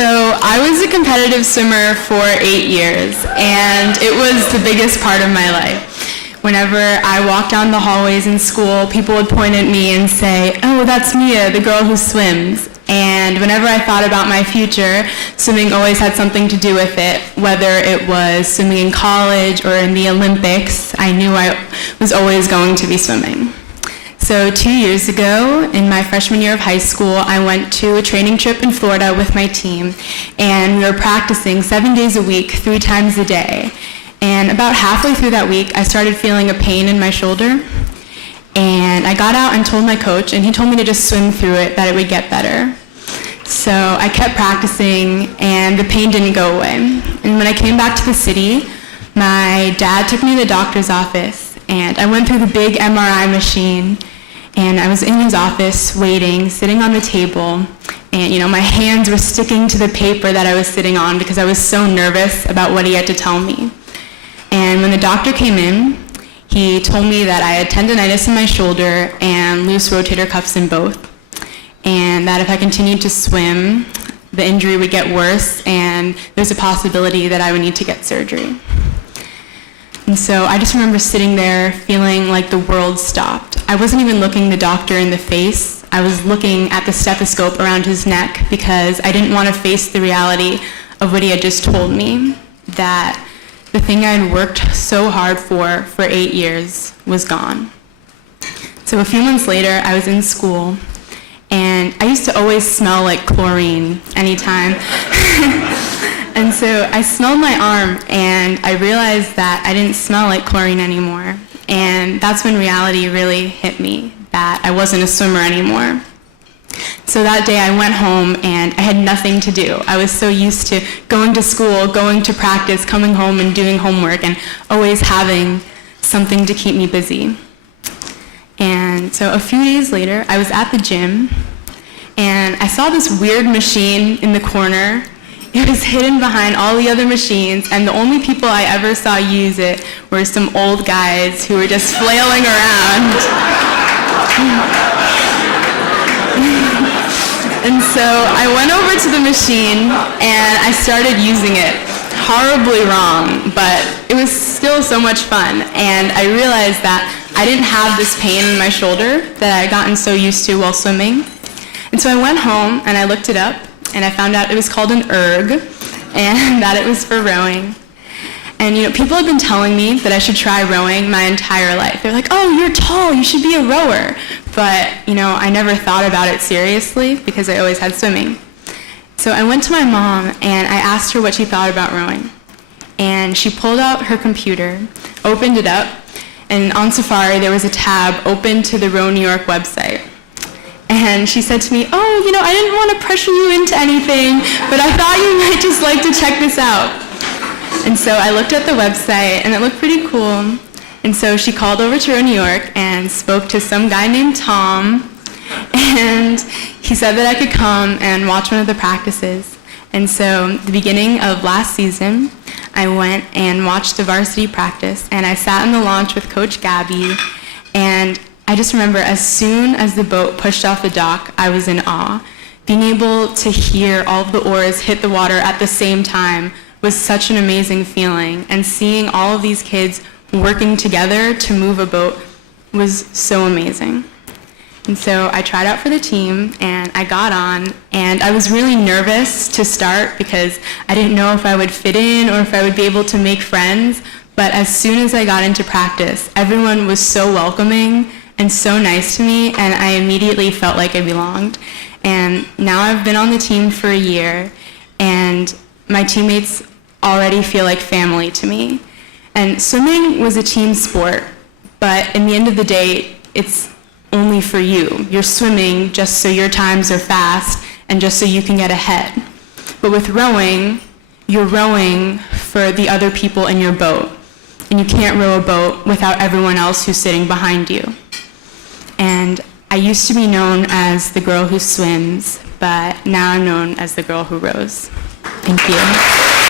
So I was a competitive swimmer for 8 years, and it was the biggest part of my life. Whenever I walked down the hallways in school, people would point at me and say, "Oh, that's Mia, the girl who swims." And whenever I thought about my future, swimming always had something to do with it. Whether it was swimming in college or in the Olympics, I knew I was always going to be swimming. So 2 years ago, in my freshman year of high school, I went to a training trip in Florida with my team, and we were practicing 7 days a week, 3 times a day. And about halfway through that week, I started feeling a pain in my shoulder. And I got out and told my coach, and he told me to just swim through it, that it would get better. So I kept practicing, and the pain didn't go away. And when I came back to the city, my dad took me to the doctor's office, and I went through the big MRI machine, and I was in his office waiting, sitting on the table, and my hands were sticking to the paper that I was sitting on because I was so nervous about what he had to tell me. And when the doctor came in, he told me that I had tendonitis in my shoulder and loose rotator cuffs in both, and that if I continued to swim, the injury would get worse, and there's a possibility that I would need to get surgery. And so I just remember sitting there feeling like the world stopped. I wasn't even looking the doctor in the face. I was looking at the stethoscope around his neck because I didn't want to face the reality of what he had just told me, that the thing I had worked so hard for 8 years was gone. So a few months later, I was in school, and I used to always smell like chlorine anytime. And so I smelled my arm, and I realized that I didn't smell like chlorine anymore. And that's when reality really hit me, that I wasn't a swimmer anymore. So that day I went home and I had nothing to do. I was so used to going to school, going to practice, coming home and doing homework, and always having something to keep me busy. And so a few days later, I was at the gym, and I saw this weird machine in the corner. It was hidden behind all the other machines, and the only people I ever saw use it were some old guys who were just flailing around. And so I went over to the machine, and I started using it. Horribly wrong, but it was still so much fun. And I realized that I didn't have this pain in my shoulder that I had gotten so used to while swimming. And so I went home, and I looked it up, and I found out it was called an erg, and that it was for rowing. And people have been telling me that I should try rowing my entire life. They're like, "Oh, you're tall, you should be a rower." But, I never thought about it seriously because I always had swimming. So I went to my mom and I asked her what she thought about rowing. And she pulled out her computer, opened it up, and on Safari there was a tab open to the Row New York website. And she said to me, "Oh, I didn't want to pressure you into anything, but I thought you might just like to check this out." And so I looked at the website, and it looked pretty cool. And so she called over to New York and spoke to some guy named Tom, and he said that I could come and watch one of the practices. And so the beginning of last season, I went and watched the varsity practice, and I sat in the launch with Coach Gabby, and I just remember as soon as the boat pushed off the dock, I was in awe. Being able to hear all of the oars hit the water at the same time was such an amazing feeling, and seeing all of these kids working together to move a boat was so amazing. And so I tried out for the team, and I got on, and I was really nervous to start because I didn't know if I would fit in or if I would be able to make friends. But as soon as I got into practice, everyone was so welcoming and so nice to me, and I immediately felt like I belonged. And now I've been on the team for a year, and my teammates already feel like family to me. And swimming was a team sport, but in the end of the day, it's only for you. You're swimming just so your times are fast and just so you can get ahead. But with rowing, you're rowing for the other people in your boat, and you can't row a boat without everyone else who's sitting behind you. And I used to be known as the girl who swims, but now I'm known as the girl who rows. Thank you.